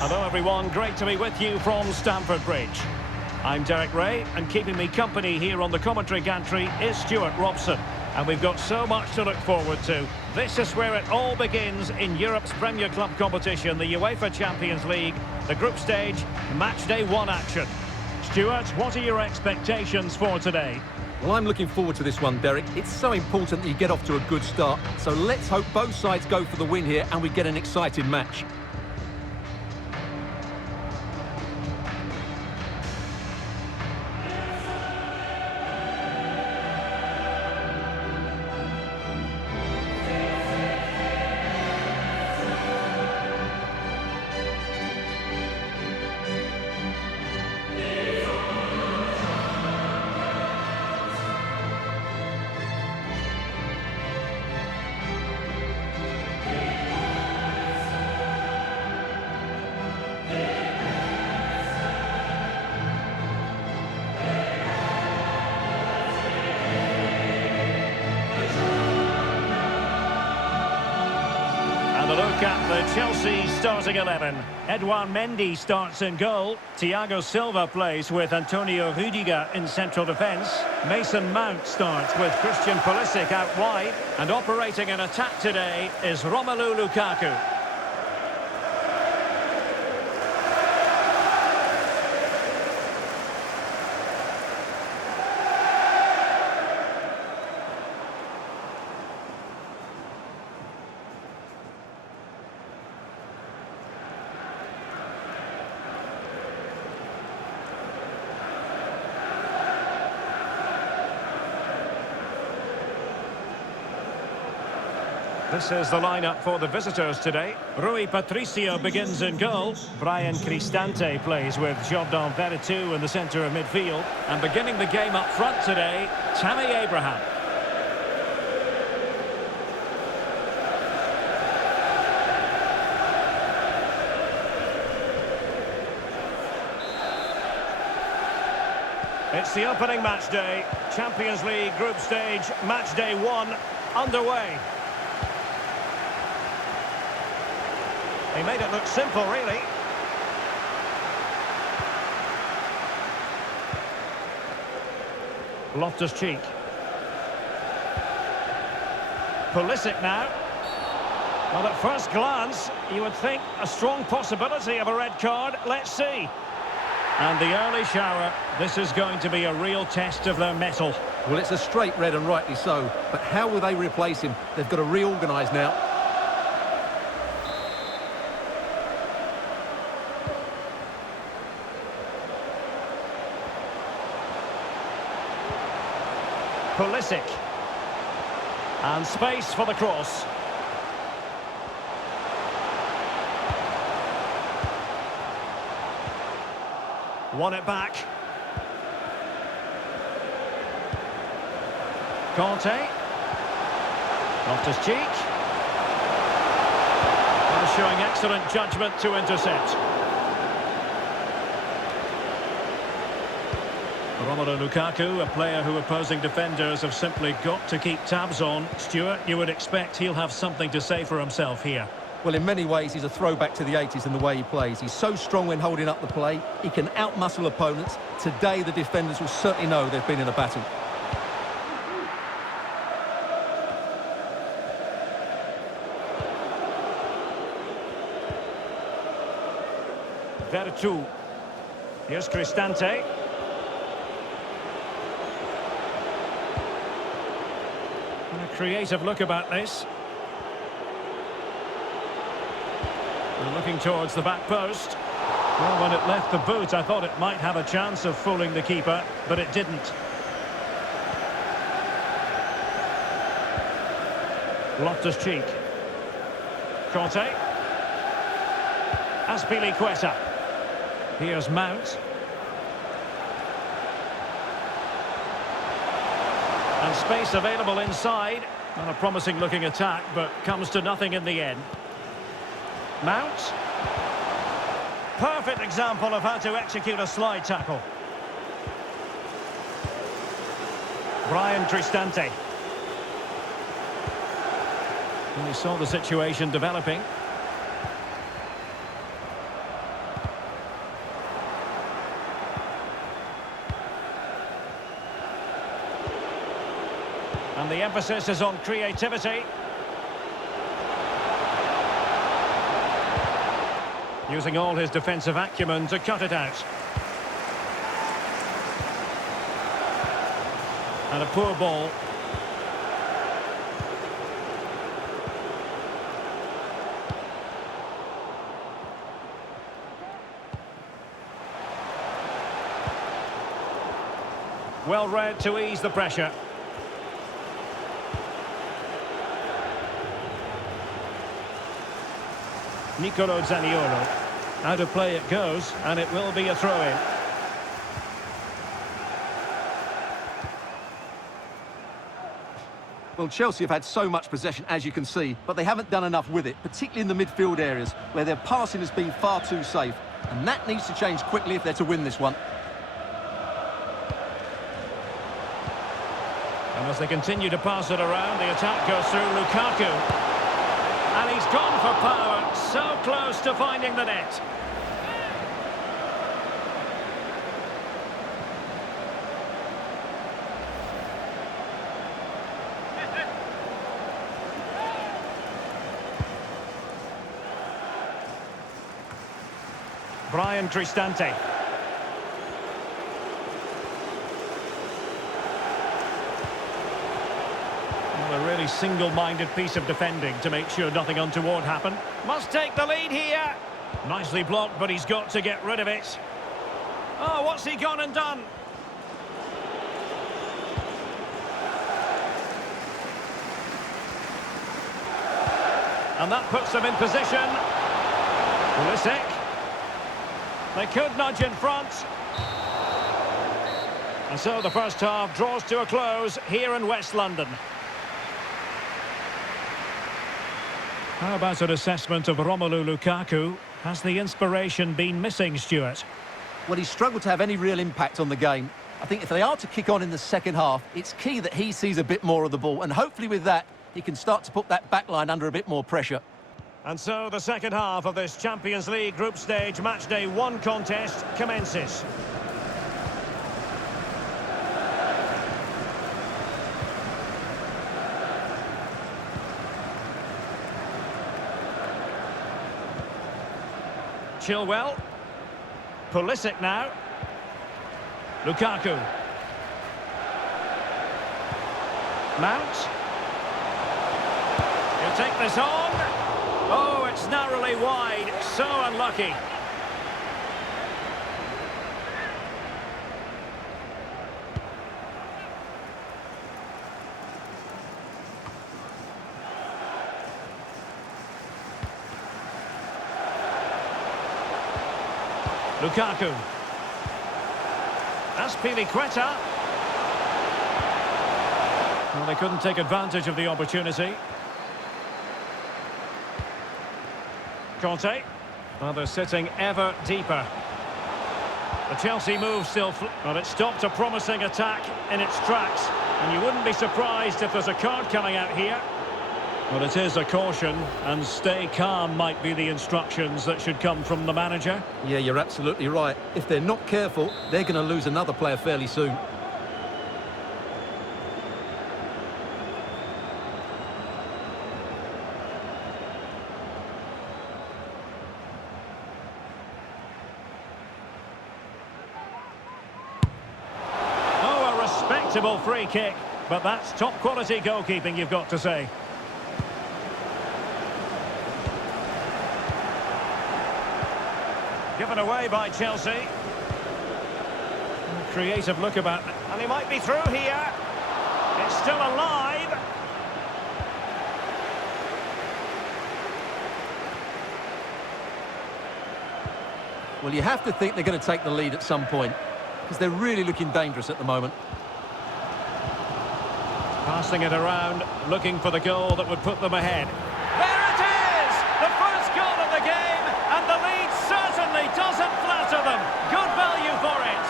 Hello everyone, great to be with you from Stamford Bridge. I'm Derek Ray, and keeping me company here on the commentary gantry is Stuart Robson. And we've got so much to look forward to. This is where it all begins in Europe's Premier Club competition, the UEFA Champions League, the group stage, match day 1 action. Stuart, what are your expectations for today? Well, I'm looking forward to this one, Derek. It's so important that you get off to a good start. So let's hope both sides go for the win here and we get an exciting match. Look at the Chelsea starting 11. Edouard Mendy starts in goal. Thiago Silva plays with Antonio Rudiger in central defence. Mason Mount starts with Christian Pulisic out wide. And operating in attack today is Romelu Lukaku. This is the lineup for the visitors today. Rui Patricio begins in goal. Brian Cristante plays with Jordan Veretout in the centre of midfield. And beginning the game up front today, Tammy Abraham. It's the opening match day. Champions League group stage, match day 1 underway. He made it look simple, really. Loftus-Cheek. Pulisic now. Well, at first glance, you would think a strong possibility of a red card. Let's see. And the early shower. This is going to be a real test of their mettle. Well, it's a straight red and rightly so. But how will they replace him? They've got to reorganise now. Pulisic. And space for the cross. Won it back. Conte. Loftus-Cheek. And showing excellent judgment to intercept. Romelu Lukaku, a player who opposing defenders have simply got to keep tabs on. Stuart, you would expect he'll have something to say for himself here. Well, in many ways, he's a throwback to the 80s in the way he plays. He's so strong when holding up the play. He can outmuscle opponents. Today, the defenders will certainly know they've been in a battle. Veretout. Here's Cristante. And a creative look about this. We're looking towards the back post. Well, when it left the boot, I thought it might have a chance of fooling the keeper, but it didn't. Loftus-Cheek. Conte. Azpilicueta. Here's Mount. And space available inside. Not a promising looking attack, but comes to nothing in the end. Mount. Perfect example of how to execute a slide tackle. Brian Cristante. And he saw the situation developing. And the emphasis is on creativity. Using all his defensive acumen to cut it out. And a poor ball. Well read to ease the pressure. Nicolo Zaniolo. Out of play it goes, and it will be a throw-in. Well, Chelsea have had so much possession, as you can see, but they haven't done enough with it, particularly in the midfield areas, where their passing has been far too safe. And that needs to change quickly if they're to win this one. And as they continue to pass it around, the attack goes through Lukaku. And he's gone for power, so close to finding the net. Brian Cristante. Well, a really single-minded piece of defending to make sure nothing untoward happened. Must take the lead here. Nicely blocked, but he's got to get rid of it. Oh, what's he gone and done? And that puts them in position. Pulisic. They could nudge in front. And so the first half draws to a close here in West London. How about an assessment of Romelu Lukaku? Has the inspiration been missing, Stuart? Well, he's struggled to have any real impact on the game. I think if they are to kick on in the second half, it's key that he sees a bit more of the ball. And hopefully with that, he can start to put that back line under a bit more pressure. And so the second half of this Champions League group stage matchday 1 contest commences. Chilwell. Pulisic now. Lukaku. Mount. He'll take this on. Oh, it's narrowly wide. So unlucky. Lukaku. Azpilicueta. Well, they couldn't take advantage of the opportunity. Conte. Well, they're sitting ever deeper. The Chelsea move still... Well, it stopped a promising attack in its tracks. And you wouldn't be surprised if there's a card coming out here. Well, it is a caution, and stay calm might be the instructions that should come from the manager. Yeah, you're absolutely right. If they're not careful, they're going to lose another player fairly soon. Oh, a respectable free kick, but that's top quality goalkeeping, you've got to say. Given away by Chelsea. Creative look about it. And he might be through here. It's still alive. Well, you have to think they're going to take the lead at some point, because they're really looking dangerous at the moment. Passing it around, looking for the goal that would put them ahead. There it is! The first goal of the game, and the lead certainly doesn't flatter them. Good value for it.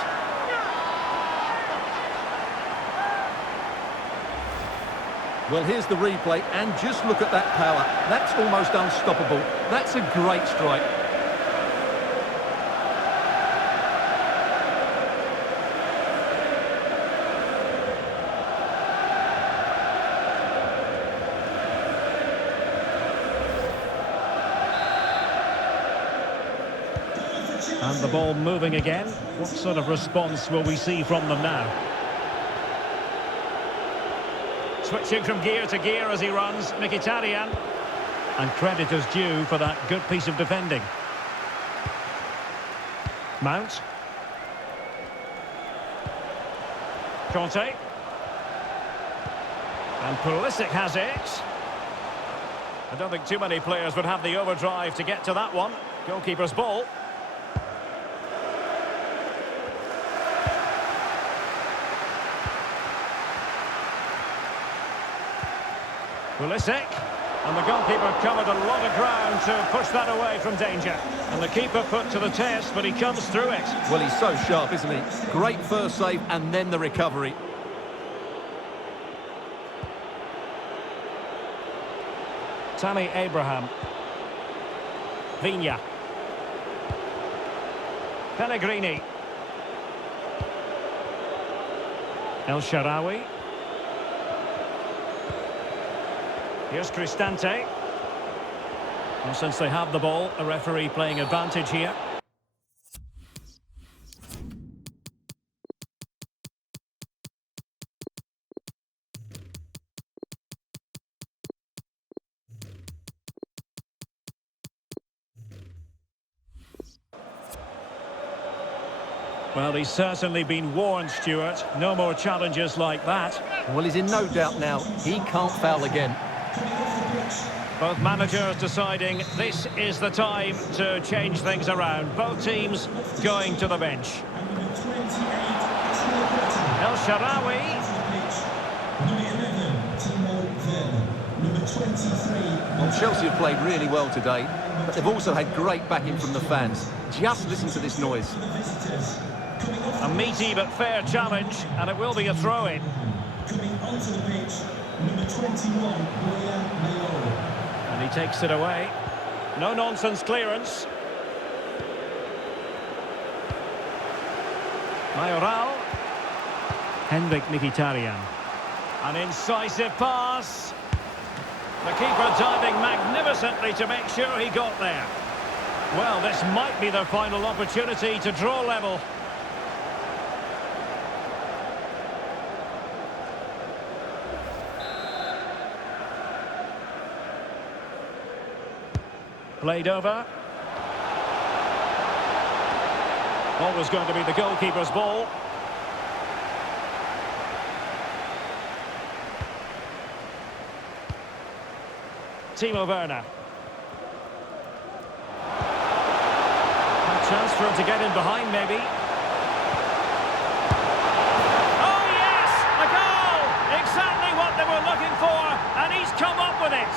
Well, here's the replay, and just look at that power. That's almost unstoppable. That's a great strike. And the ball moving again. What sort of response will we see from them now? Switching from gear to gear as he runs, Mkhitaryan. And credit is due for that good piece of defending. Mount. Conte. And Pulisic has it. I don't think too many players would have the overdrive to get to that one. Goalkeeper's ball. Pulisic. And the goalkeeper covered a lot of ground to push that away from danger. And the keeper put to the test, but he comes through it. Well, he's so sharp, isn't he? Great first save and then the recovery. Tammy Abraham. Vigna. Pellegrini. El Shaarawy. Here's Cristante. Well, since they have the ball, a referee playing advantage here. Well, he's certainly been warned, Stuart. No more challenges like that. Well, he's in no doubt now. He can't foul again. Both managers deciding this is the time to change things around. Both teams going to the bench. El Shaarawy. Well, Chelsea have played really well today, but they've also had great backing from the fans. Just listen to this noise. A meaty but fair challenge, and it will be a throw-in. Coming onto the pitch, number 21, And he takes it away. No-nonsense clearance. Mayoral. Henrik Mkhitaryan. An incisive pass. The keeper diving magnificently to make sure he got there. Well, this might be their final opportunity to draw level. Played over. Always going to be the goalkeeper's ball. Timo Werner. A chance for him to get in behind, maybe. Oh, yes! A goal! Exactly what they were looking for, and he's come up with it.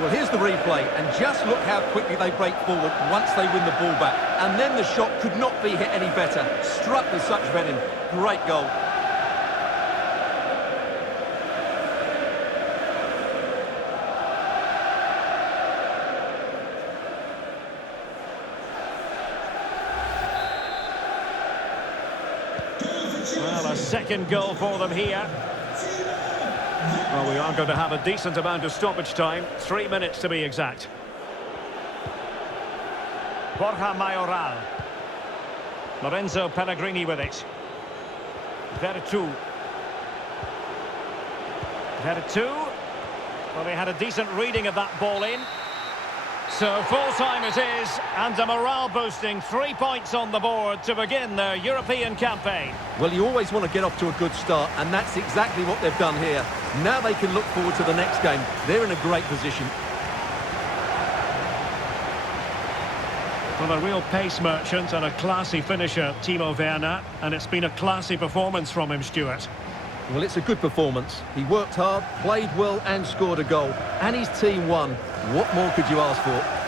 Well, here's the replay, and just look how quickly they break forward once they win the ball back. And then the shot could not be hit any better. Struck with such venom. Great goal. Well, a second goal for them here. Well, we are going to have a decent amount of stoppage time. 3 minutes to be exact. Borja Mayoral. Lorenzo Pellegrini with it. Veretout. Well, they had a decent reading of that ball in. So full-time it is, and a morale-boosting 3 points on the board to begin their European campaign. Well, you always want to get off to a good start, and that's exactly what they've done here. Now they can look forward to the next game. They're in a great position. Well, a real pace merchant and a classy finisher, Timo Werner, and it's been a classy performance from him, Stuart. Well, it's a good performance. He worked hard, played well and scored a goal. And his team won. What more could you ask for?